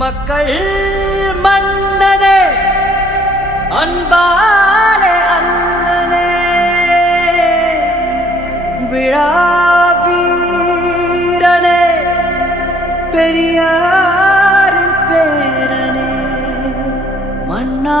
மக்கள் மன்னதே அன்பாலே அந்தனே விழா வீரனே பெரியாரின் பேரனே மன்னா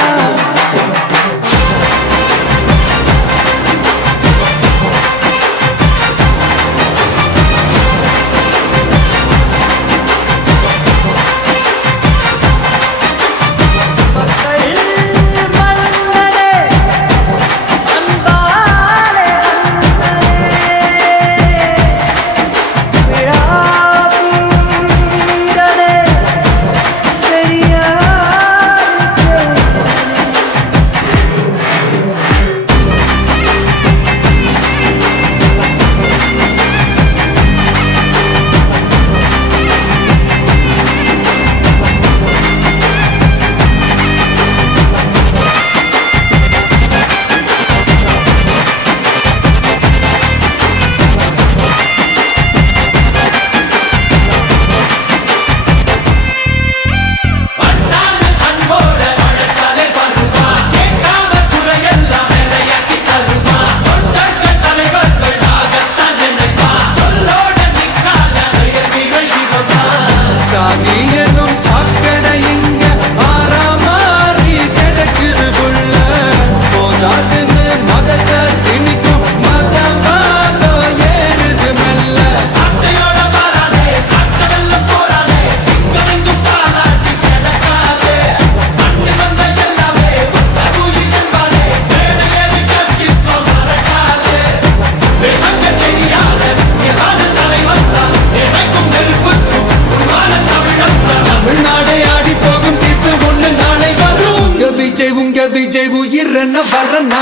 Bahia. விஜய் உங்க விஜய் உயிர் என்ன வரனா